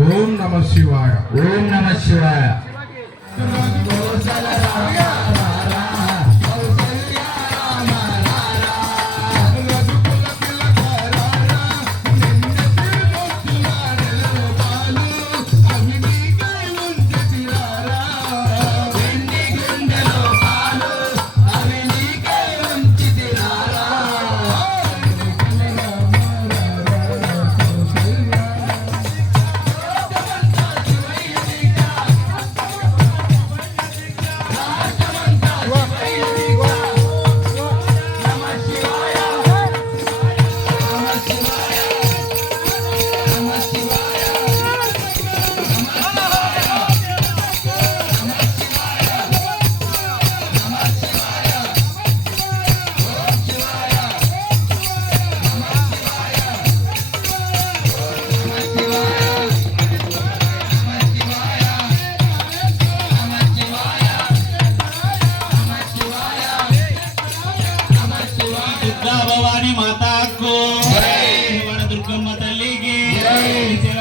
ఓం నమః శివాయ. ఓం నమః శివాయ. భవాని మాతాకు దుర్గమ్మ తల్లికి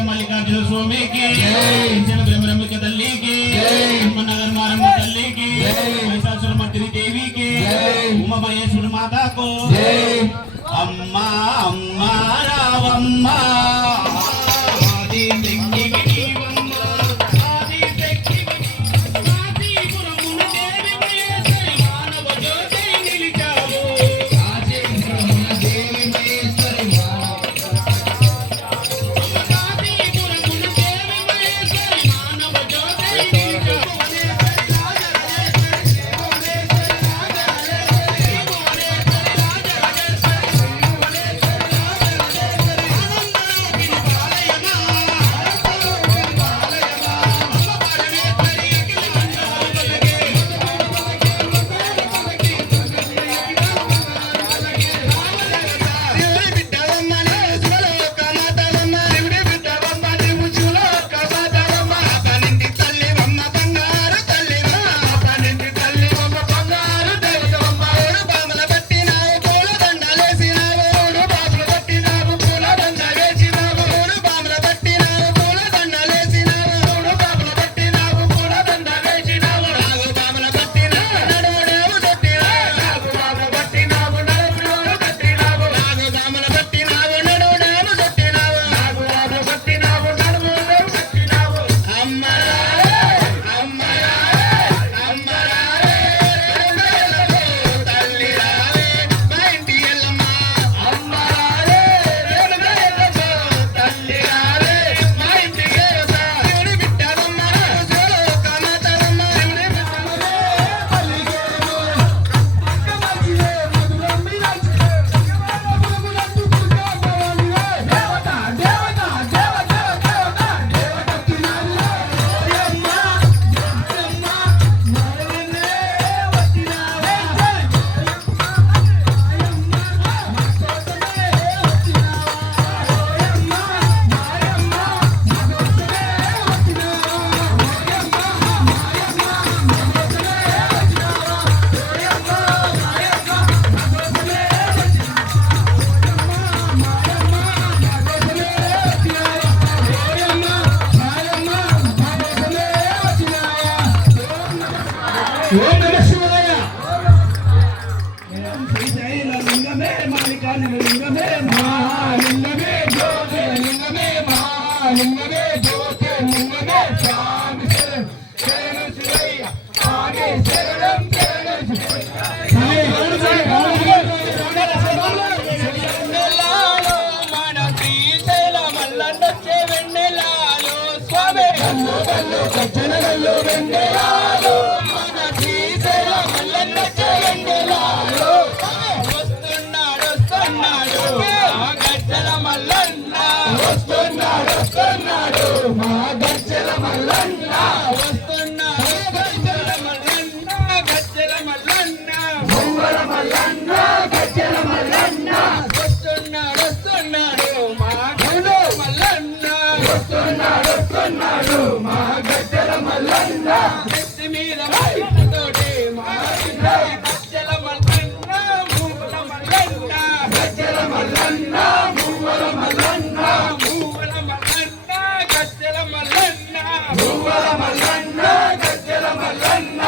మల్లికార్జున స్వామికి బ్రహ్మరంబిక తల్లికి నగర్ మారమ్మ తల్లికి మహిషాసురమర్దిని దేవికి ఉమామహేశ్వరి మాతాకు అమ్మా అమ్మా రావమ్మ ఓం నమః శివాయ. లింగమే మాలికార్జున లింగమే మహాలింగమే జ్యోతిర్లింగమే మహాలింగమే జ్యోతిర్లింగమే స్వామి శరణం శివయ్య స్వామి శరణం శరణం వెన్నెలాలో మన శ్రీశైల మల్లన్నొచ్చే వెన్నెలాలో స్వామి గల్లు గల్లు సజ్జనగల్లు వెన్నెలాలో వస్తున్నాడు మా గజ్జల మల్లన్న వస్తున్నాడు గజ్జల మల్లన్న గజ్జల మల్లన్న మంగళ మల్లన్న గజ్జల మల్లన్న వస్తున్నాడు మా గజ్జల మల్లన్న వస్తున్నాడు వస్తున్నాడు మా గజ్జల మల్లన్న నెత్తి మీద మైకుతోటి మా గజ్జల మల్లన్న మూవల మల్లన్న గజ్జల మల్లన్న మూవల మల్లన్న మూవల మల్లన్న గజ్జల మల్లన్న మూవల మల్లన్న గజ్జల మల్లన్న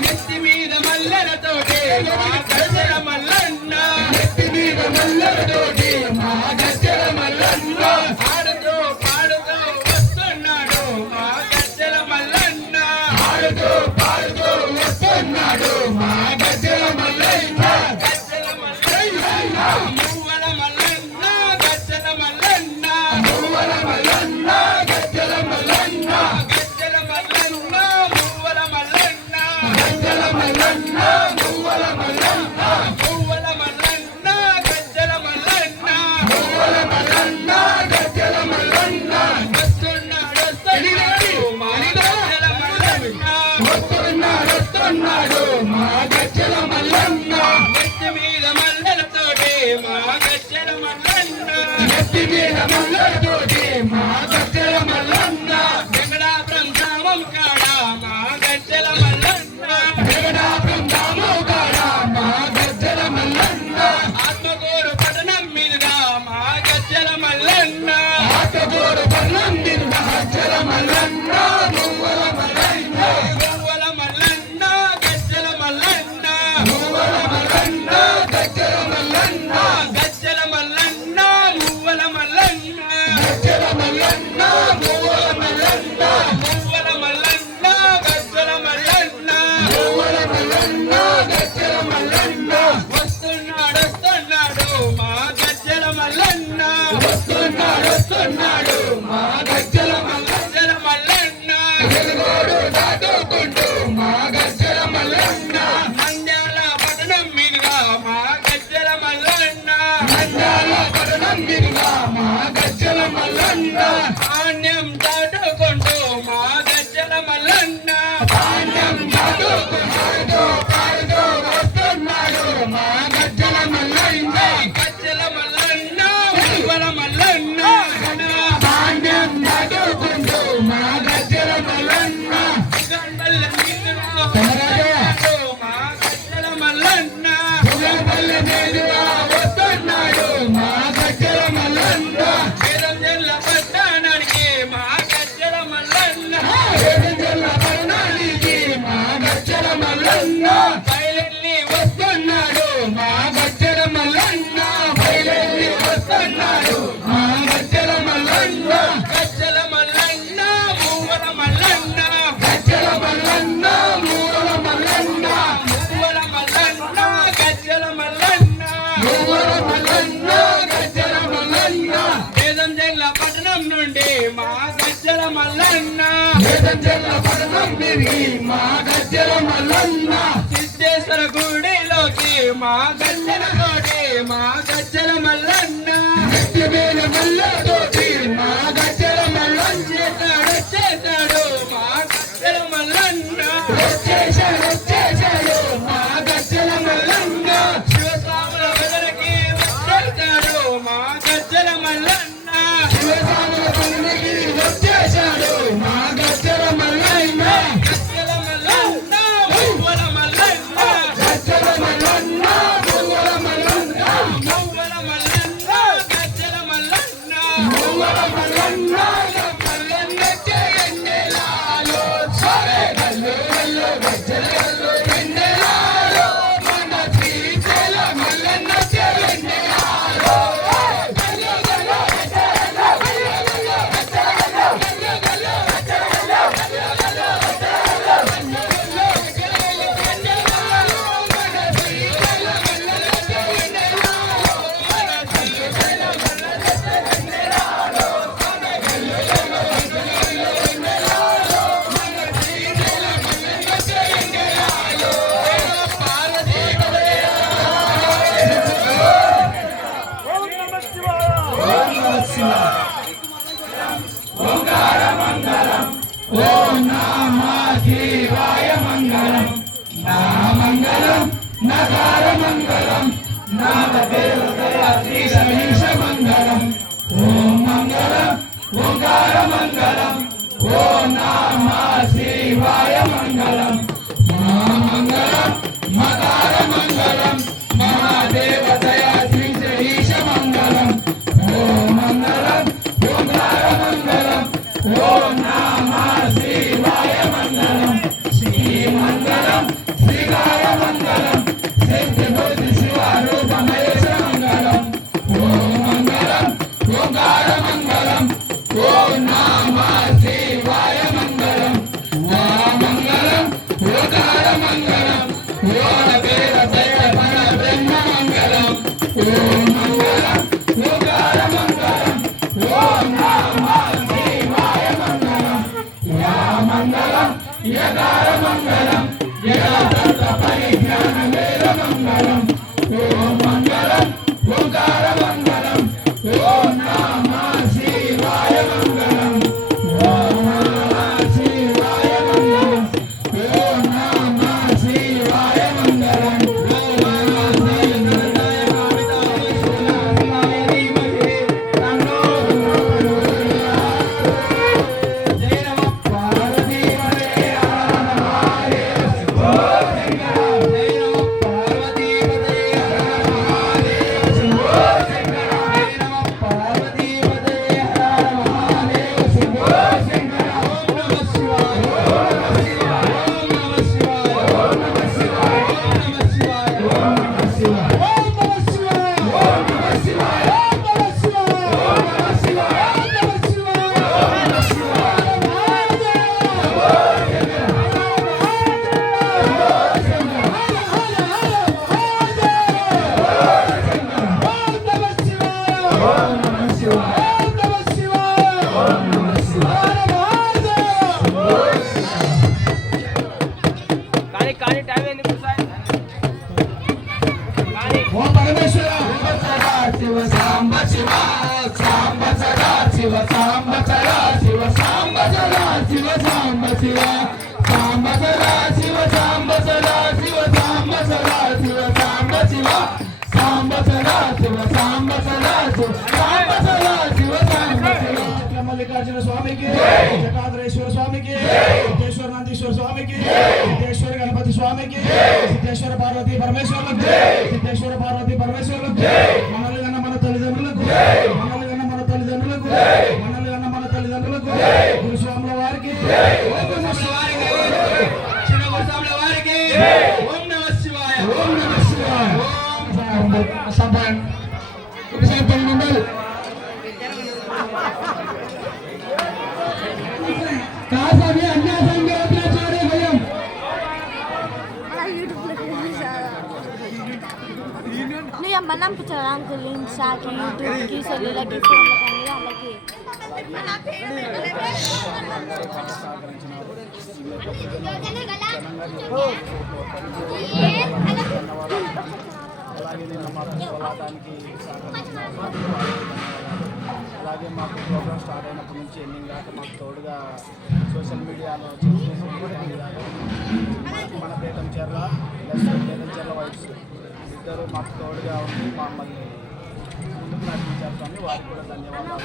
నెత్తి మీద మల్లెలతోటి మా గజ్జల మల్లన్న నెత్తి మీద మల్లెలతోటి మా గజ్జల మల్లన్న ఆడుతూ పాడుతూ వస్తున్నాడు మా గజ్జల మల్లన్న ఆడుతూ పాడుతూ వస్తున్నాడు మా గజ్జల మల్లన్న గజ్జల మల్లన్న మూవల మల్లన్న గజ్జల మల్లన్న మూవల మల్లన్న గజ్జల మల్లన్న గజ్జల మల్లన్న మూవల మల్లన్న గజ్జల మల్లన్న మూవల మల్లన్న మూవల మల్లన్న గజ్జల మల్లన్న మూవల మల్లన్న గజ్జల మల్లన్న వస్తున్నాడు వస్తున్నాడు మా గజ్జల మల్లన్న వస్తున్నాడు వస్తున్నాడు మా గజ్జల మల్లన్న నెత్తి మీద మల్లెలతోటి మా గజ్జల మల్లన్న నెత్తి మీద మల్లెలతోటి మా గజ్జల మల్లన్న వెంకటాపురం గ్రామం కాడ మా గజ్జల మల్లన్న వెంకటాపురం గ్రామం కాడ మా గజ్జల మల్లన్న ఆత్మకూరు పట్టణం మీదుగా మా గజ్జల మల్లన్న ఆత్మకూరు పట్టణం మీదుగా గజ్జల మల్లన్న మూవల మల్లన్న మూవల మల్లన్న గజ్జల మల్లన్న మూవల మల్లన్న గజ్జల మల్లన్న గజ్జల మల్లన్న మూవల మల్లన్న గజ్జల మల్లన్న మూవల మల్లన్న మూవల మల్లన్న గజ్జల మల్లన్న మూవల మల్లన్న గజ్జల మల్లన్న వస్తున్నాడు వస్తున్నాడు మా గజ్జల మల్లన్న వస్తున్నాడు వస్తున్నాడు మా గజ్జల గజ్జల మల్లన్న వెలుగోడు దాటుకుంటూ మా గజ్జల మల్లన్న నంద్యాల పట్టణం మీదుగా మా గజ్జల మల్లన్న నంద్యాల పట్టణం మీదుగా మా గజ్జల మల్లన్న ధాన్యం దాటుకుంటూ మా గజ్జల మల్లన్న ధాన్యం దాటుకుంటూ పాడుతూ వస్తున్నాడు మా గజ్జల మల్లన్న గజ్జల మల్లన్న మూవల మల్లన్న ధాన్యం దాటుకుంటూ మా గజ్జల మల్లన్న గండల మీదుగా మా గజ్జల మల్లన్న గండల మీదుగా వస్తున్నాడు మా గజ్జల మల్లన్న వేదంజల్ల పట్టణానికి మా గజ్జల మల్లన్న వేదంజల్ల పట్టణానికి మా గజ్జల మల్లన్న బయలుదేరి వస్తున్నాడు మా గజ్జల మల్లన్న బయలుదేరి వస్తున్నాడు మా గజ్జల మల్లన్న గజ్జల మల్లన్న మూవల మల్లన్న గజ్జల మల్లన్న మూవల మల్లన్న మూవల మల్లన్న గజ్జల మల్లన్న మూవల మల్లన్న గజ్జల మల్లన్న వేదంజల్ల పట్టణం నుండి మా గజ్జల మల్లన్న వేదంజల్ల పట్టణం నుండి మా గజ్జల మల్లన్న సిద్ధేశ్వర గుడిలోకి మా గజ్జల తోటి మా గజ్జల మల్లన్న నెత్తి మీద మల్లతోటి మా గజ్జల మల్లన్న చేశాడు చేశాడు మా గజ్జల మల్లన్న వచ్చేశాడు వచ్చేశాడు మా గజ్జల మల్లన్న శివస్వాముల వెదరకి వచ్చేశాడు శివసానుల పనికి వచ్చేశాడు మా గజ్జల మల్లన్న గజ్జల మల్లన్న మువ్వల మల్లన్న గజ్జల మల్లన్న మువ్వల మల్లన్న మువ్వల మల్లన్న గజ్జల మల్లన్న మువ్వల మల్లన్న మల్లన్న చెన్నెలాలో సరే గల్లు గల్లు గజ్జల గల్లు చెన్నెలాలో మన శ్రీశైల మల్లన్న చెన్నెలాలో ఓం నమ శివాయ మంగళం నా మంగళం నగార మంగళం నామ దేవతయ శ్రీ సహీష మంగళం ఓం మంగళం ఓంకార మంగళం ఓం నమ శివాయ మంగళం నా మంగళం మగార మంగళం మహాదేవతయ శ్రీ సహీష మంగళం ఓం మంగళం ఓంకార మంగళం ఓం నమ శివాయ మంగళం శ్రీమంగళం శ్రీగాయ మంగళం సిద్ధిబుద్ధి శివారూప మహేశ మంగళం ఓం మంగళం ఓంకార మంగళం ఓం నమ శివాయ మంగళం నా మంగళం ఓంకార మంగళం ఓం వేదతయ పర బ్రహ్మ మంగళం ఓం మంగళం ఓంకార మంగళం ఓం నమ శివాయ మంగళం యా మంగళం యగార మంగళం యథార్థ పరిజ్ఞాన వేద మంగళం ఓం మంగళం ఓంకార మంగళం ఓం నమ శివాయ మంగళం ఓం నమ శివాయ మంగళం ఓం నమ శివాయ మంగళం కానీ టైం ఎందుకు సార్ ఓం పరమేశ్వర శివ సాంబ శివ సాంబ సదా శివ సాంబ సదా శివ సాంబ సదా శివ సాంబ శివ సాంబ సదా శివ సాంబ సదా శివ సాంబ సదా శివ సాంబ శివ సాంబ సదా శివ సాంబ సదా శివ సాంబ సదా శివ సాంబ శివ మల్లికార్జున స్వామికి జటాధరేశ్వర స్వామికి సిద్ధేశ్వర నందీశ్వర స్వామికి సిద్ధేశ్వర గణపతి స్వామికి సిద్ధేశ్వర పార్వతీ పరమేశ్వరులకు సిద్ధేశ్వర పార్వతీ పరమేశ్వరులకు మనల్ని కన్నా మన తల్లిదండ్రులకు మనల్ని కన్నా మన తల్లిదండ్రులకు మనల్ని కన్నా మన తల్లిదండ్రులకు గురుస్వాముల వారికి చిన్న గురుస్వాముల వారికి ఓం నమః శివాయ ఓం నమః శివాయ ఓం సంపన్ ఒకసారి తల్లిదండ్రులు काश अभी अन्य संघ अपना छोड़े भैया नहीं हम मना पुछा को लिंक साकी यूट्यूब की सेलुलर की फोन लगाने అలాగే మాకు ప్రోగ్రామ్ స్టార్ట్ అయినప్పటి నుంచి ఎండింగ్ దాకా మాకు తోడుగా సోషల్ మీడియాలో మన బేతంచెర్ల బేతంచెర్ల వైఫ్స్ ఇద్దరు మాకు తోడుగా ఉండి మమ్మల్ని ముందుకు నడిపించారు. జరిగింది. వారికి కూడా ధన్యవాదాలు.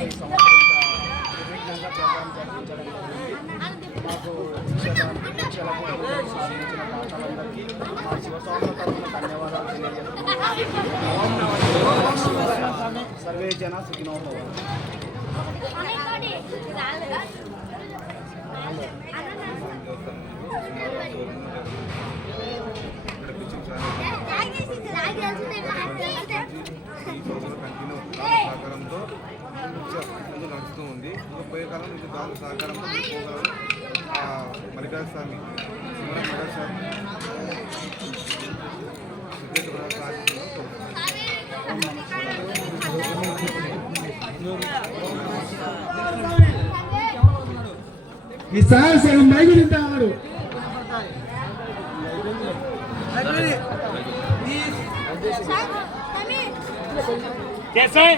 ఈ సంవత్సరం నిర్విఘ్నంగా ప్రోగ్రాం జరిపించడం జరిగింది. మాకు దీక్షలకు సాధించిన తాతలందరికీ మా శివస్వాముల తరఫున ధన్యవాదాలు తెలియజేస్తున్నాను. ఓం నమః శివాయ. సర్వే జన సుఖినో భవంతు. సహకారంతో ముందు నడుస్తూ ఉంది. పోయే కాలం ఇది దాని సహకారంతో మల్లికార్జున స్వామి ఈ సగం బైబిల్ తింటాడు. Yes, sir.